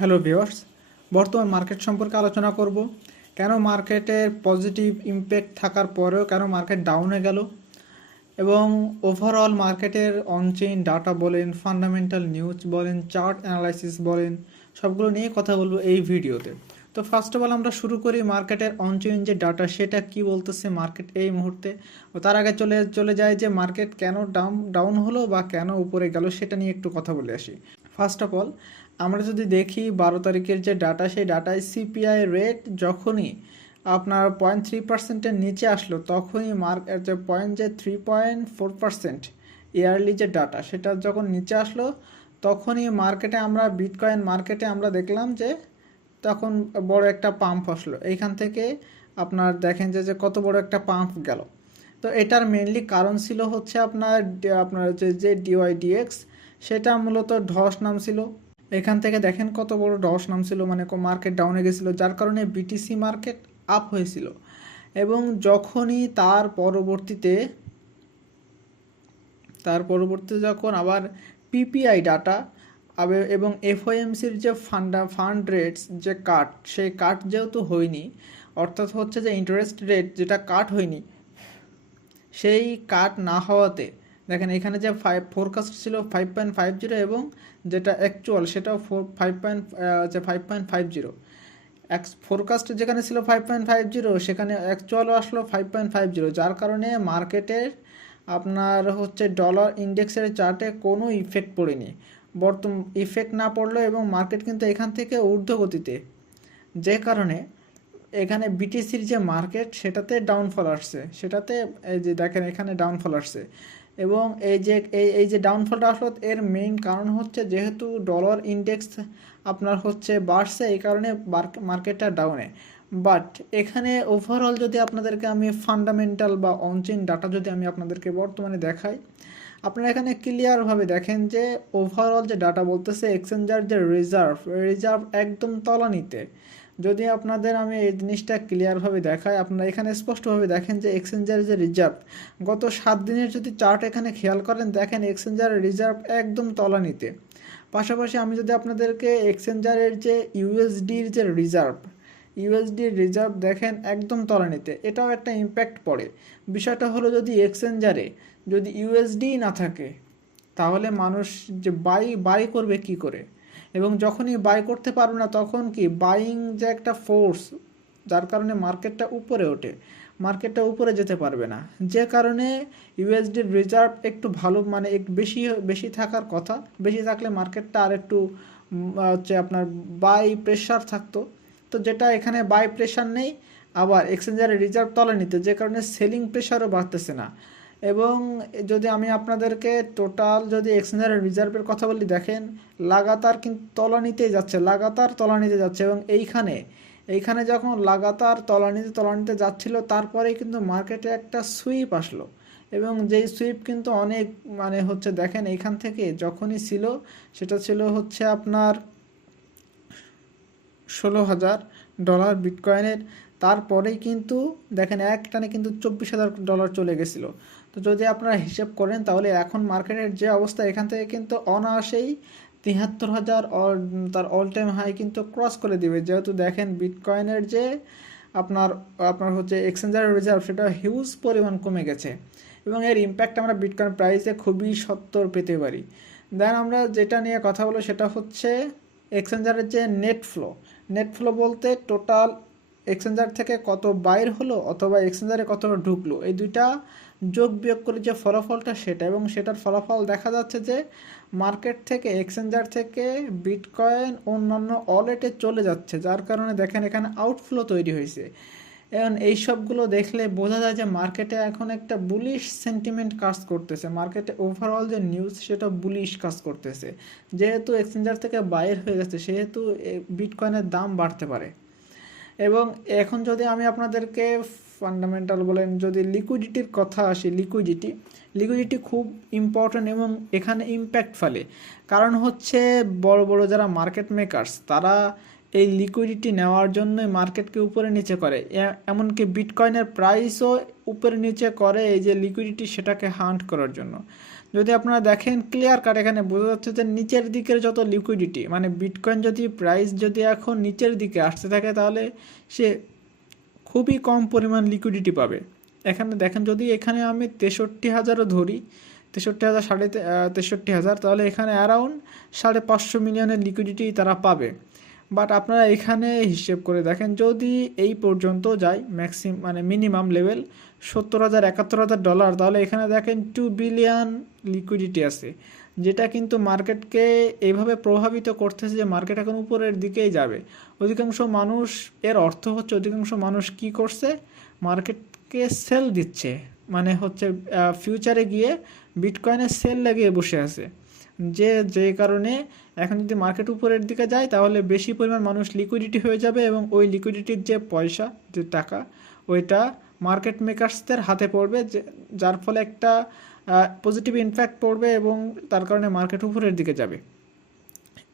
Hello viewers, বর্তমান market সম্পর্কে আলোচনা করব। কেন মার্কেটের পজিটিভ ইমপ্যাক্ট থাকার পরেও কেন মার্কেট ডাউনে গেল এবং ওভারঅল মার্কেটের অনচেইন ডাটা বলেন, ফান্ডামেন্টাল নিউজ বলেন, চার্ট অ্যানালাইসিস বলেন, সবগুলো নিয়ে কথা বলবো এই ভিডিওতে। তো ফার্স্ট অফ অল আমরা শুরু করি মার্কেটের অনচেইন যে ডাটা সেটা কি বলতেছে মার্কেট এই মুহূর্তে। ও তার আগে চলে যায় যে মার্কেট কেন ডাউন হলো বা কেন উপরে গেল সেটা নিয়ে একটু কথা বলে আসি। ফার্স্ট অফ অল আমরা যদি দেখি 12 তারিখের যে ডাটা, সেই ডাটায় সিপিআই রেট যখনই আপনার 0.3%-এর নিচে আসলো তখনই মার্কেট যে 3.4% ইয়ারলি যে ডাটা সেটা যখন নিচে আসলো তখনই মার্কেটে আমরা বিটকয়েন মার্কেটে আমরা দেখলাম যে তখন বড় একটা পাম্প আসলো। এইখান থেকে আপনার দেখেন যে কত বড় একটা পাম্প গেল। তো এটার মেইনলি কারণ ছিল হচ্ছে আপনার যে ডিওয়াইডিএক্স সেটা মূলত ধস নামছিল। এখান থেকে দেখেন কত বড় ধস নামছিল, মানে মার্কেট ডাউনে গেছিলো, যার কারণে বিটিসি মার্কেট আপ হয়েছিল। এবং যখনই তার পরবর্তীতে যখন আবার পিপিআই ডাটা এবং এফওএমসির যে ফান্ড রেটস যে কাট, সেই কাট যেহেতু হয়নি, অর্থাৎ হচ্ছে যে ইন্টারেস্ট রেট যেটা কাট হয়নি, সেই কাট না হওয়াতে দেখেন এখানে যে ফোরকাস্ট ছিল 5.50 এবং যেটা অ্যাকচুয়াল সেটাও 5.50। ফোরকাস্ট যেখানে ছিল 5.50 সেখানে অ্যাকচুয়ালও আসলো 5.50, যার কারণে মার্কেটের আপনার হচ্ছে ডলার ইন্ডেক্সের চার্টে কোনো ইফেক্ট পড়েনি। ইফেক্ট না পড়লো এবং মার্কেট কিন্তু এখান থেকে ঊর্ধ্বগতিতে, যে কারণে এখানে বিটিসির যে মার্কেট সেটাতে ডাউনফল আসছে, সেটাতে এই যে দেখেন এখানে ডাউনফল আসছে। এবং এই যে ডাউনফলটা আসলো এর মেইন কারণ হচ্ছে যেহেতু ডলার ইন্ডেক্স আপনার হচ্ছে বাড়ছে, এই কারণে মার্কেটটা ডাউনে। বাট এখানে ওভারঅল যদি আপনাদেরকে আমি ফান্ডামেন্টাল বা অনচেইন ডাটা যদি আমি আপনাদেরকে বর্তমানে দেখাই, আপনারা এখানে ক্লিয়ারভাবে দেখেন যে ওভারঅল যে ডাটা বলতেছে এক্সচেঞ্জার যে রিজার্ভ একদম তলানিতে। যদি আপনাদের আমি এই জিনিসটা ক্লিয়ারভাবে দেখাই, আপনারা এখানে স্পষ্টভাবে দেখেন যে এক্সচেঞ্জার যে রিজার্ভ গত 7 দিনের যদি চার্ট এখানে খেয়াল করেন, দেখেন এক্সচেঞ্জার রিজার্ভ একদম তলানিতে। পাশাপাশি আমি যদি আপনাদেরকে এক্সচেঞ্জারের যে ইউএসডির যে ইউএসডির রিজার্ভ দেখেন একদম তলানিতে, এটাও একটা ইম্প্যাক্ট পড়ে। বিষয়টা হলো যদি এক্সচেঞ্জারে যদি ইউএসডি না থাকে তাহলে মানুষ যে বাই করবে কি করে, এবং যখনই বাই করতে পারবে না তখন কি বাইং যে একটা ফোর্স, যার কারণে মার্কেটটা উপরে যেতে পারবে না, যে কারণে ইউএসডির রিজার্ভ একটু ভালো, মানে একটু বেশি থাকার কথা। বেশি থাকলে মার্কেটটা আর একটু হচ্ছে আপনার বাই প্রেশার থাকতো। তো যেটা এখানে বাই প্রেশার নেই, আবার এক্সচেঞ্জারের রিজার্ভ তলানিতে, যে কারণে সেলিং প্রেশারও বাড়তেছে না। এবং যদি আমি আপনাদেরকে টোটাল যদি এক্সচেঞ্জারের রিজার্ভের কথা বলি, দেখেন লাগাতার কিন্তু লাগাতার তলানিতে যাচ্ছে এবং এইখানে যখন লাগাতার তলানিতে যাচ্ছিল, তারপরেই কিন্তু মার্কেটে একটা সুইপ আসলো। এবং যেই সুইপ কিন্তু অনেক, মানে হচ্ছে দেখেন এইখান থেকে যখনই ছিল সেটা ছিল হচ্ছে আপনার $16,000 বিটকয়েনের। তারপরেই কিন্তু দেখেন এক টানে কিন্তু $24,000 চলে গেছিলো। তো যদি আপনারা হিসেব করেন তাহলে এখন মার্কেটের যে অবস্থা, এখান থেকে কিন্তু অনায়াসেই 73,000 তার অল টাইম হাই কিন্তু ক্রস করে দিবে, যেহেতু দেখেন বিটকয়েনের যে আপনার হচ্ছে এক্সচেঞ্জার রিজার্ভ সেটা হিউজ পরিমাণ কমে গেছে এবং এর ইম্প্যাক্ট আমরা বিটকয়েন প্রাইসে খুবই সত্তর পেতে পারি। দেন আমরা যেটা নিয়ে কথা বলবো সেটা হচ্ছে এক্সচেঞ্জারের যে নেট ফ্লো বলতে টোটাল এক্সচেঞ্জার থেকে কত বাইর হলো অথবা এক্সচেঞ্জারে কত ঢুকলো, এই দুইটা যোগ বিয়োগ করে যে ফলাফলটা সেটা, এবং সেটার ফলাফল দেখা যাচ্ছে যে মার্কেট থেকে এক্সচেঞ্জার থেকে বিটকয়েন অন্যান্য ওয়ালেটে চলে যাচ্ছে, যার কারণে দেখেন এখানে আউটফ্লো তৈরি হয়েছে। এবং এই সবগুলো দেখলে বোঝা যায় যে মার্কেটে এখন একটা বুলিশ সেন্টিমেন্ট কাজ করতেছে, মার্কেটে ওভারঅল যে নিউজ সেটা বুলিশ কাজ করতেছে। যেহেতু এক্সচেঞ্জার থেকে বাইর হয়ে গেছে সেহেতু বিটকয়েনের দাম বাড়তে পারে। এবং এখন যদি আমি আপনাদেরকে ফান্ডামেন্টাল বলেন, যদি লিকুইডিটির কথা আসি, লিকুইডিটি খুব ইম্পর্ট্যান্ট এবং এখানে ইম্প্যাক্ট ফেলে। কারণ হচ্ছে বড় যারা মার্কেট মেকার্স তারা এই লিকুইডিটি নেওয়ার জন্যই মার্কেটকে উপরে নিচে করে, এমনকি বিটকয়েনের প্রাইসও উপরে নিচে করে এই যে লিকুইডিটি সেটাকে হান্ট করার জন্য। যদি আপনারা দেখেন ক্লিয়ার কাট এখানে বোঝা যাচ্ছে যে নিচের দিকের যত লিকুইডিটি, মানে বিটকয়েন যদি প্রাইস যদি এখন নিচের দিকে আসতে থাকে তাহলে সে খুবই কম পরিমাণ লিকুইডিটি পাবে। এখানে দেখেন যদি এখানে আমি 63,000ও ধরি, 63,000 63,000, তাহলে এখানে অ্যারাউন্ড 550 মিলিয়নের লিকুইডিটি তারা পাবে। বাট আপনারা এখানে হিসেব করে দেখেন যদি এই পর্যন্ত যায় মানে মিনিমাম লেভেল $70,000-71,000, তাহলে এখানে দেখেন 2 বিলিয়ন লিকুইডিটি আছে, যেটা কিন্তু মার্কেটকে এইভাবে প্রভাবিত করতেছে যে মার্কেট এখন উপরের দিকেই যাবে। অধিকাংশ মানুষ, এর অর্থ হচ্ছে অধিকাংশ মানুষ কি করছে, মার্কেটকে সেল দিচ্ছে, মানে হচ্ছে ফিউচারে গিয়ে বিটকয়েনে সেল লাগিয়ে বসে আছে, যে কারণে এখন যদি মার্কেট উপরের দিকে যায় তাহলে বেশি পরিমাণ মানুষ লিকুইডিটি হয়ে যাবে এবং ওই লিকুইডিটির যে পয়সা, যে টাকা, ওইটা মার্কেট মেকার্সদের হাতে পড়বে, যার ফলে একটা পজিটিভ ইমপ্যাক্ট পড়বে এবং তার কারণে মার্কেট উপরের দিকে যাবে।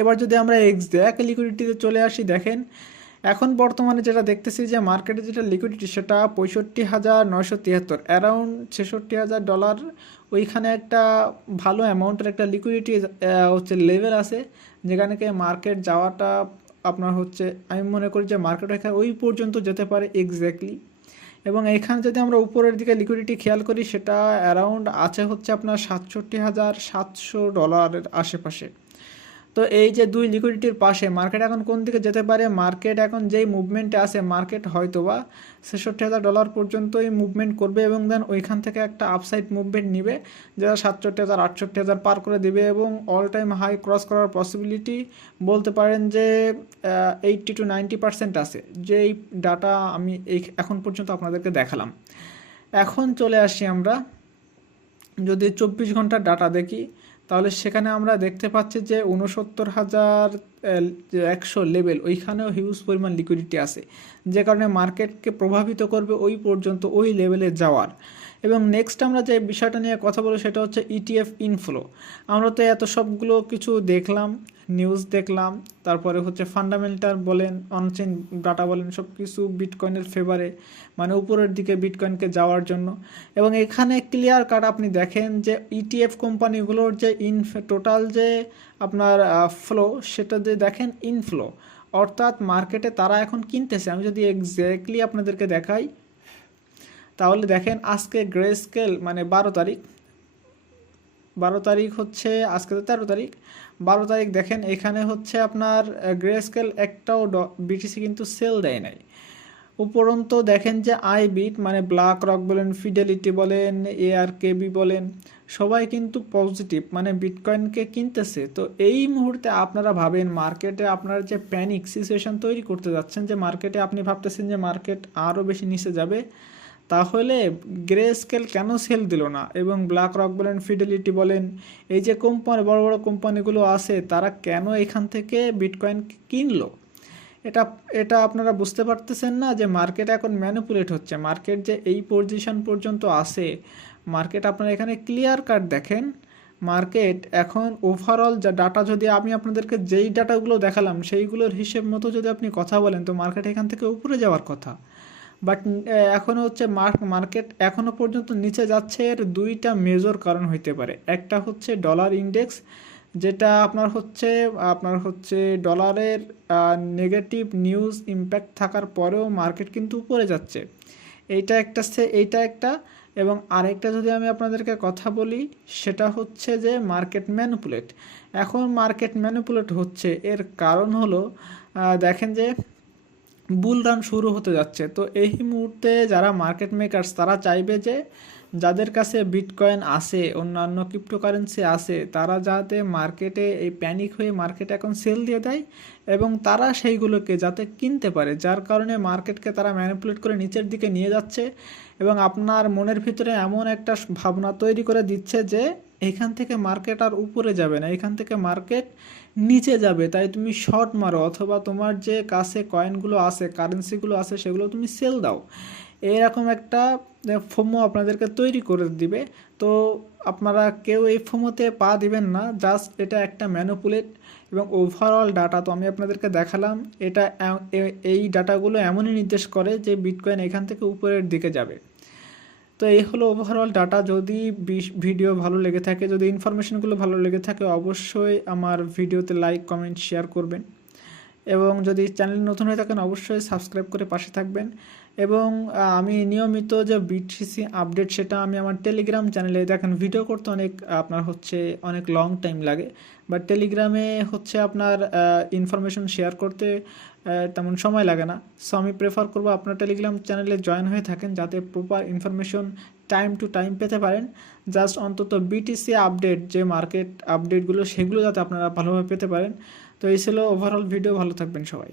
এবার যদি আমরা এক্স্যাক্ট লিকুইডিটিতে চলে আসি, দেখেন এখন বর্তমানে যেটা দেখতেছি যে মার্কেটে যেটা লিকুইডিটি সেটা 65,973, অ্যারাউন্ড $66,000, ওইখানে একটা ভালো অ্যামাউন্টের একটা লিকুইডিটি হচ্ছে লেভেল আছে, যেখানে মার্কেট যাওয়াটা আপনার হচ্ছে, আমি মনে করি যে মার্কেট এখানে ওই পর্যন্ত যেতে পারে এক্স্যাক্টলি। এবং এখানে যদি আমরা উপরের দিকে লিকুইডিটি খেয়াল করি সেটা অ্যারাউন্ড আছে হচ্ছে আপনার $67,700 আশেপাশে। তো এই যে দুই লিকুইডিটির পাশে মার্কেট এখন কোন দিকে যেতে পারে, মার্কেট এখন যেই মুভমেন্টে আছে মার্কেট হয়তোবা $66,000 পর্যন্তই মুভমেন্ট করবে এবং দেন ওইখান থেকে একটা আপসাইড মুভমেন্ট নিবে, যেটা 67,000 68,000 পার করে দিবে এবং অল টাইম হাই ক্রস করার পসিবিলিটি বলতে পারেন যে 80 to 90% আছে, যেই ডাটা আমি এখন পর্যন্ত আপনাদেরকে দেখালাম। এখন চলে আসি আমরা যদি 24 ঘন্টার ডাটা দেখি, তাহলে সেখানে আমরা দেখতে পাচ্ছি যে 69,100 লেভেল, ওইখানেও হিউজ পরিমাণ লিকুইডিটি আছে, যে কারণে মার্কেটকে প্রভাবিত করবে ওই পর্যন্ত ওই লেভেলে যাওয়ার। এবং নেক্সট আমরা যে বিষয়টা নিয়ে কথা বলবো সেটা হচ্ছে ইটিএফ ইনফ্লো। আমরা তো এত সবগুলো কিছু দেখলাম, নিউজ দেখলাম, তারপরে হচ্ছে ফান্ডামেন্টাল বলেন, অনচেন ডাটা বলেন, সব কিছু বিটকয়েনের ফেভারে, মানে উপরের দিকে বিটকয়েনকে যাওয়ার জন্য। এবং এখানে ক্লিয়ার কাট আপনি দেখেন যে ইটিএফ কোম্পানিগুলোর যে টোটাল যে আপনার ফ্লো, সেটা যে দেখেন ইনফ্লো, অর্থাৎ মার্কেটে তারা এখন কিনতেছে। আমি যদি এক্স্যাক্টলি আপনাদেরকে দেখাই তাহলে দেখেন আজকে গ্রেস্কেল মানে 12 তারিখ হচ্ছে, আজকে তো 13 তারিখ, 12 তারিখ দেখেন এখানে হচ্ছে আপনার গ্রেস্কেল একটাও বিটিসি কিন্তু সেল দেয় নাই। উপরন্ত দেখেন যে আইবিট মানে ব্ল্যাক রক বলেন, ফিডেলিটি বলেন, এআরকেবি বলেন, সবাই কিন্তু পজিটিভ মানে বিটকয়েনকে কিনতেছে। তো এই মুহূর্তে আপনারা ভাবেন মার্কেটে আপনারা যে প্যানিক সিচুয়েশন তৈরি করতে যাচ্ছেন, যে মার্কেটে আপনি ভাবতেছেন যে মার্কেট আরও বেশি নিচে যাবে, তাহলে গ্রেস্কেল কেন সেল দিল না এবং ব্ল্যাক রক বলেন, ফিডেলিটি বলেন, এই যে কোম্পানি বড় বড় কোম্পানিগুলো আছে তারা কেন এখান থেকে বিটকয়েন কিনলো, এটা আপনারা বুঝতে পারতেছেন না যে মার্কেট এখন ম্যানিপুলেট হচ্ছে। মার্কেট যে এই পজিশন পর্যন্ত আসে, মার্কেট আপনারা এখানে ক্লিয়ার কাট দেখেন, মার্কেট এখন ওভারঅল যা ডাটা, যদি আমি আপনাদেরকে যেই ডাটাগুলো দেখালাম সেইগুলোর হিসেব মতো যদি আপনি কথা বলেন তো মার্কেট এখান থেকে উপরে যাওয়ার কথা, বাট এখনও হচ্ছে মার্কেট এখনও পর্যন্ত নিচে যাচ্ছে। এর দুইটা মেজর কারণ হইতে পারে, একটা হচ্ছে ডলার ইন্ডেক্স, যেটা আপনার হচ্ছে ডলারের নেগেটিভ নিউজ ইম্প্যাক্ট থাকার পরেও মার্কেট কিন্তু উপরে যাচ্ছে, এইটা একটা। এবং আরেকটা যদি আমি আপনাদেরকে কথা বলি সেটা হচ্ছে যে মার্কেট ম্যানিপুলেট, এখন মার্কেট ম্যানিপুলেট হচ্ছে, এর কারণ হলো দেখেন যে বুল রান শুরু হতে যাচ্ছে। তো এই মুহূর্তে যারা মার্কেট মেকার্স তারা চাইবে যে যাদের কাছে বিটকয়েন আছে, অন্যান্য ক্রিপ্টোকারেন্সি আছে, তারা যাতে মার্কেটে এই প্যানিক হয়ে মার্কেটে এখন সেল দিয়ে দেয় এবং তারা সেইগুলোকে যাতে কিনতে পারে, যার কারণে মার্কেটকে তারা ম্যানিপুলেট করে নিচের দিকে নিয়ে যাচ্ছে এবং আপনার মনের ভিতরে এমন একটা ভাবনা তৈরি করে দিচ্ছে যে এখান থেকে মার্কেট আর উপরে যাবে না, এখান থেকে মার্কেট নিচে যাবে, তাই তুমি শর্ট মারো অথবা তোমার যে কাছে কয়েনগুলো আছে, কারেন্সিগুলো আছে, সেগুলো তুমি সেল দাও। এরকম একটা ফোমো আপনাদেরকে তৈরি করে দিবে। তো আপনারা কেউ এই ফোমোতে পা দিবেন না, জাস্ট এটা একটা ম্যানিপুলেট। এবং ওভারঅল ডাটা তো আমি আপনাদেরকে দেখালাম, এটা এই ডাটাগুলো এমনই নির্দেশ করে যে বিটকয়েন এখান থেকে উপরের দিকে যাবে। তো এই হলো ওভারঅল ডাটা। যদি ভিডিও ভালো লেগে থাকে, যদি ইনফরমেশনগুলো ভালো লেগে থাকে, অবশ্যই আমার ভিডিওতে লাইক কমেন্ট শেয়ার করবেন, এবং যদি চ্যানেল নতুন হয়ে থাকেন অবশ্যই সাবস্ক্রাইব করে পাশে থাকবেন। এবং আমি নিয়মিত যে বিটিসি আপডেট সেটা আমি আমার টেলিগ্রাম চ্যানেলে, দেখেন ভিডিও করতে আপনার অনেক লং টাইম লাগে, বাট টেলিগ্রামে আপনার ইনফরমেশন শেয়ার করতে তেমন সময় লাগে না। সো আমি প্রেফার করবো আপনার টেলিগ্রাম চ্যানেলে জয়েন হয়ে থাকেন, যাতে proper information time to time পেতে পারেন। জাস্ট অন্তত বিটিসি আপডেট, যে মার্কেট আপডেটগুলো, সেগুলো যাতে আপনারা ভালোভাবে পেতে পারেন। তো এই ছিল ওভারঅল ভিডিও। ভালো থাকবেন সবাই।